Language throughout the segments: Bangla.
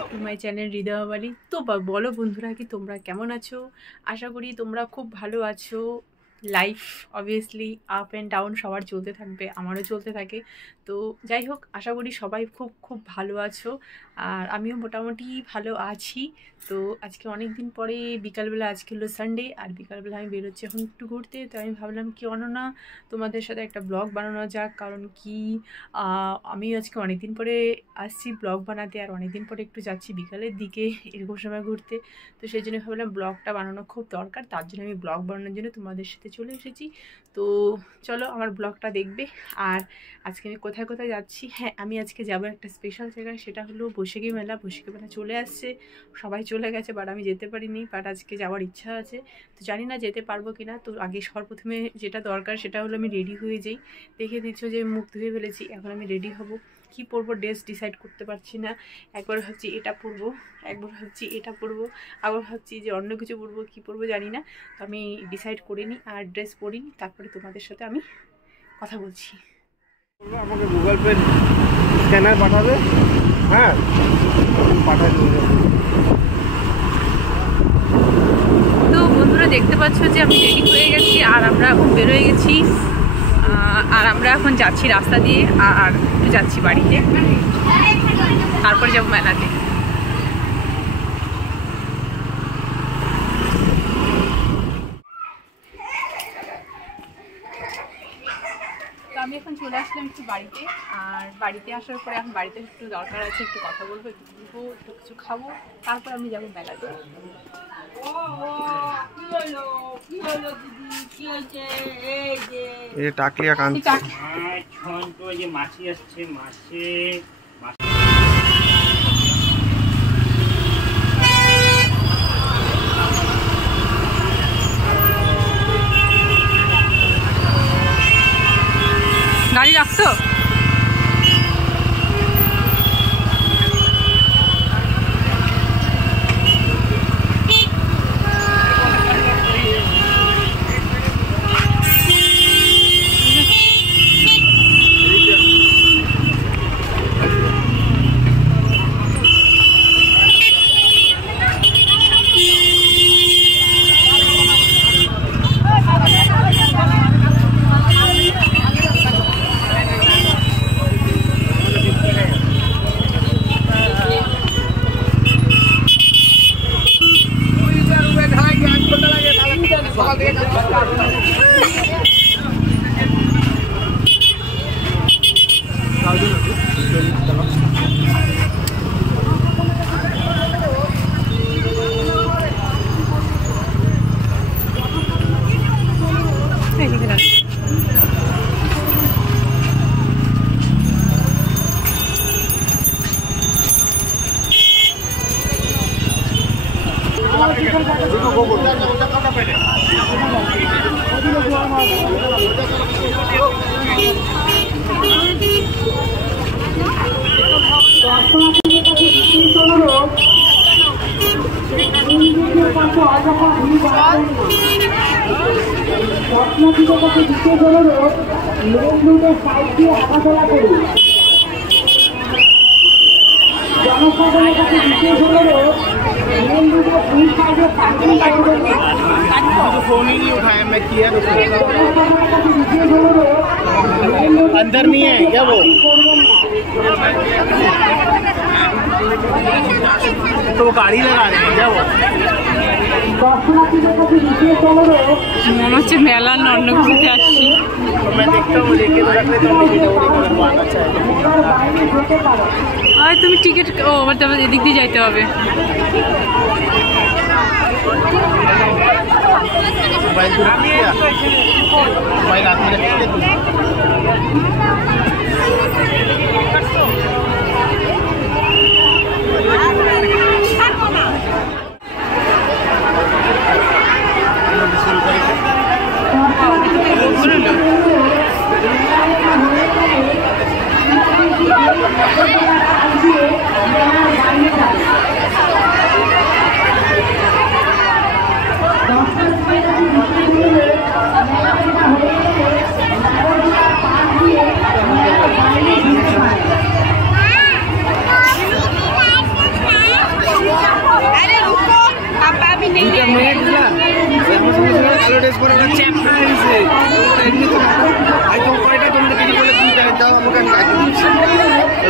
Back to my channel Hridayabali. তো বলো বন্ধুরা, কি তোমরা কেমন আছো? আশা করি তোমরা খুব ভালো আছো। Life obviously up and down সবার চলতে থাকবে, আমারও চলতে থাকে। তো যাই হোক, আশা করি সবাই খুব খুব ভালো আছো, আর আমিও মোটামুটি ভালো আছি। তো আজকে অনেক দিন পরে বিকালবেলা, আজকে হলো সানডে, আর বিকালবেলা আমি বেরোচ্ছি এখন একটু ঘুরতে। তো আমি ভাবলাম কি অনন্যা তোমাদের সাথে একটা ব্লগ বানানো যাক, কারণ কি আমি আজকে অনেক দিন পরে আসছি ব্লগ বানাতে, আর অনেক দিন পরে একটু যাচ্ছি বিকালের দিকে এরকম সময় ঘুরতে। তো সেই জন্য ভাবলাম ব্লগটা বানানো খুব দরকার, তার জন্য আমি ব্লগ বানানোর জন্য তোমাদের সাথে চলে এসেছি। তো চলো আমার ব্লগটা দেখবে। আর আজকে আমি কোথায় কোথায় যাচ্ছি, হ্যাঁ আমি আজকে যাবো একটা স্পেশাল জায়গায়, সেটা হলো বৈশাখী মেলা। বৈশাখী মেলা চলে আসছে, সবাই চলে গেছে, বাট আমি যেতে পারিনি, বাট আজকে যাওয়ার ইচ্ছা আছে। তো জানি না যেতে পারবো কিনা। তো আগে সর্বপ্রথমে যেটা দরকার সেটা হলো আমি রেডি হয়ে যাই। দেখে দিচ্ছ যে মুখ ধুয়ে ফেলেছি, এখন আমি রেডি হব। কি পরবো ড্রেস ডিসাইড করতে পারছি না। একবার ভাবছি এটা পরবো, একবার ভাবছি এটা পরবো, আবার ভাবছি যে অন্য কিছু পরবো, কী পরবো জানি না। তো আমি ডিসাইড করিনি আর ড্রেস পরিনি, তারপরে তোমাদের সাথে আমি কথা বলছি। আমাকে গুগল পে স্ক্যানার পাঠাবে, হ্যাঁ পাঠাই দেবো। তো বন্ধুরা দেখতে পাচ্ছ যে আমি রেডি হয়ে গেছি, আর আমরা এখন বেরোয় গেছি, আর আমরা এখন যাচ্ছি রাস্তা দিয়ে, আর একটু যাচ্ছি বাড়িতে, তারপরে যাবো মেলাতে। তো আমি এখন চলে আসলাম একটু বাড়িতে, আর বাড়িতে আসার পরে এখন বাড়িতে একটু দরকার আছে, একটু কথা বলবো, একটু ঘুরবো, একটু কিছু খাবো, তারপর আমি যাবো মেলাতে। টাকলিয়া কান্তি যে মাছি আসছে, মাছে গাড়ি রাখছো? अंदर नहीं है क्या वो? तो वो गाड़ी लगा रहे हैं क्या वो? মনে হচ্ছে মেলা না অন্য কিছুতে আসছি। मैं देखता हूँ लेके तो रख लेता हूँ, আর তুমি টিকিট, ও আবার তো এদিক দিয়ে যাইতে হবে। मोबाइल तो रख दिया, मोबाइल हाथ में रख दिया।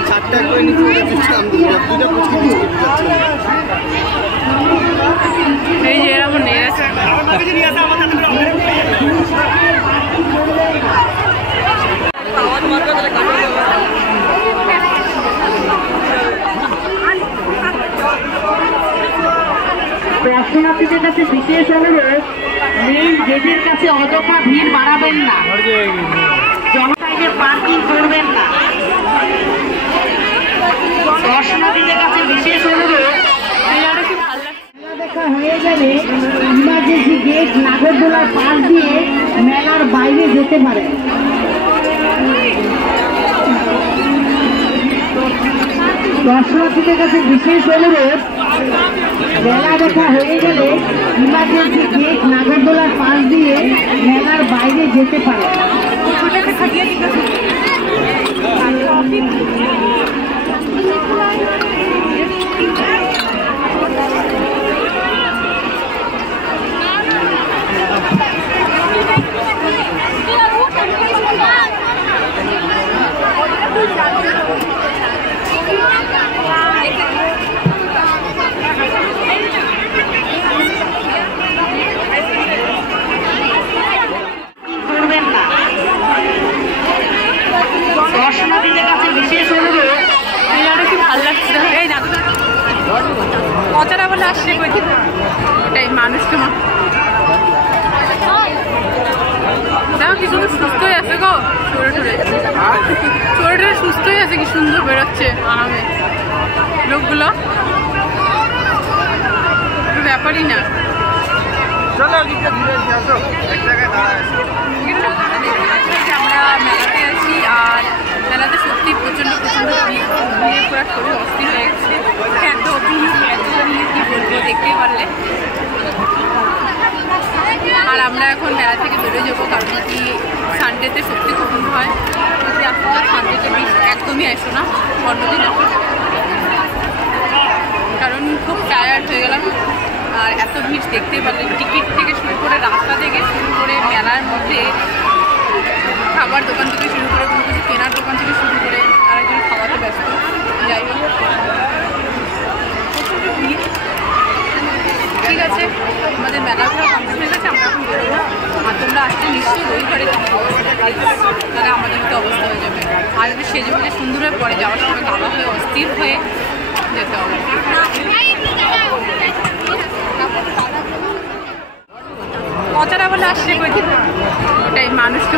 চারটা করে নিতে যাচ্ছিলাম, দুটো পুচকি বিস্কিট যাচ্ছে। এই যে এরকম নিয়ে আছে। দর্শনার্থীদের কাছে বিশেষ অনুরোধ, মেইন গেটের কাছে অযথা ভিড় বাড়াবেন না, জনতাকে পার্কিং করবেন না। দর্শনার্থীদের কাছে বিশেষ অনুরোধ, দেখা হয়ে গেলে ইমার্জেন্সি গেট নাগরদোলার পাশ দিয়ে মেলার বাইরে যেতে পারে। দর্শনার্থীদের কাছে বিশেষ অনুরোধ, মেলা দেখা হয়ে গেলে ইমার্জেন্সি গেট নাগরদোলার পাশ দিয়ে মেলার বাইরে যেতে পারে। দর্শনার্থীদের কাছে বিশেষ অনুরোধ, কি ভালো লাগছে এই না কথাটা বলে আসছে ওটাই মানুষকে দেখো কি সুন্দর সুস্থই আছে গো, টোরে টোরে টোরে টোরে সুস্থই আছে, কি সুন্দর বেরোচ্ছে আরামে লোকগুলো, ব্যাপারই না। আমরা মেলাতে আছি আর মেলাতে সত্যি প্রচণ্ড ভিড় পুরো শরীর অস্থির হয়ে গেছে। এত ভিড় কি বলবো, দেখতেই পারলে। আর আমরা এখন মেলা থেকে বেরোয় যাবো, কারণ কি সানডেতে সত্যি খুব ভিড় হয়। যদি আপনারা সানডেতে একদমই আসো না, অন্যদিন আসো, কারণ খুব টায়ার্ড হয়ে গেলাম। আর এত ভিড় দেখতেই পারলেন, টিকিট থেকে শুরু করে রাস্তা থেকে শুরু করে মেলার মধ্যে খাবার দোকান থেকে শুরু করে কোনো কিছু কেনার দোকান থেকে শুরু করে আরেকজন খাওয়াতে ব্যস্ত। যাই হোক, ঠিক আছে, আমাদের মেলা ঘোরা কমপ্লিট হয়ে গেছে, আমরা এখন বেরোবো। আর তোমরা আসলে নিশ্চয়ই রবিবারে তাহলে আমাদের মতো অবস্থা হয়ে যাবে। আর যদি সেজে বলে সুন্দর হয়ে পরে যাওয়ার সময় গালা হয়ে অস্থির হয়ে যেতে হবে। কথাটা বলে আসছে ওটাই মানুষকে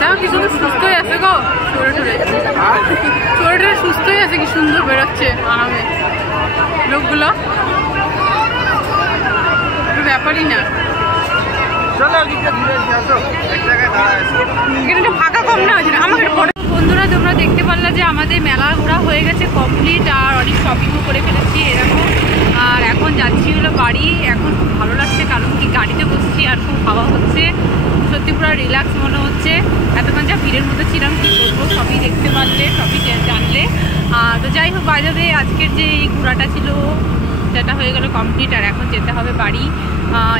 দেখো কি সুন্দর সুস্থই আছে গো, টোরে টোরে টোরে টোরে সুস্থই আছে, কি সুন্দর বেরোচ্ছে আরামে লোকগুলো, ব্যাপারই না। ফাঁকা কম না হয়েছিল আমাকে। বন্ধুরা তোমরা দেখতে পারলে যে আমাদের মেলা ঘোরা হয়ে গেছে কমপ্লিট, আর অনেক শপিংও করে ফেলেছি এরকম। আর এখন যাচ্ছি হলো বাড়ি। এখন খুব ভালো লাগছে, কারণ কি গাড়িতে বসছি আর খুব হাওয়া হচ্ছে, সত্যি পুরো রিল্যাক্স মনে হচ্ছে। এতক্ষণ যা ভিড়ের মধ্যে ছিলাম কী করবো, সবই দেখতে পারলে, সবই জানলে। তো যাই হোক, বাইরে আজকের যে এই ঘোরাটা ছিল সেটা হয়ে গেল কমপ্লিট, আর এখন যেতে হবে বাড়ি,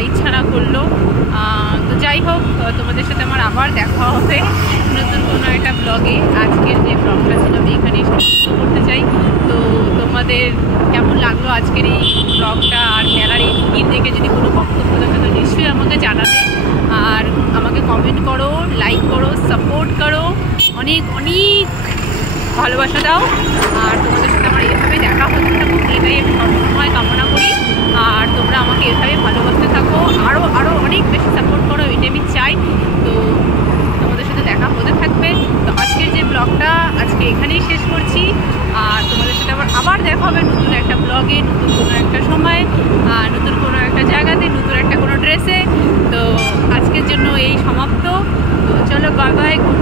ইচ্ছা না করলো। তো যাই হোক, তোমাদের সাথে আমার আবার দেখা হবে নতুন কোনো একটা ব্লগে। আজকের যে ব্লগটা ছিল আমি এখানেই সমাপ্ত করতে চাই। তো তোমাদের কেমন লাগলো আজকের এই ব্লগটা আর মেলার এই ভিড় দেখে যদি কোনো বক্তব্য থাকে তো নিশ্চয়ই আমাকে জানাবে, আর আমাকে কমেন্ট করো, লাইক করো, সাপোর্ট করো, অনেক অনেক ভালোবাসা দাও। আর তোমাদের সাথে আমার এভাবে দেখা হতে থাকুক, এটাই আমি সবসময় কামনা করি। আর তোমরা আমাকে এভাবে ভালোবাসতে থাকো, আরও আরও অনেক বেশি সাপোর্ট করো, এটা আমি চাই। তো তোমাদের সাথে দেখা হতে থাকবে। তো আজকের যে ব্লগটা আজকে এখানেই শেষ করছি, আর তোমাদের সাথে আবার দেখা হবে নতুন একটা ব্লগে, নতুন কোনো একটা সময়, নতুন কোনো একটা জায়গাতে, নতুন একটা কোনো ড্রেসে। তো আজকের জন্য এই সমাপ্ত। তো চলো, বাই বাই, গুড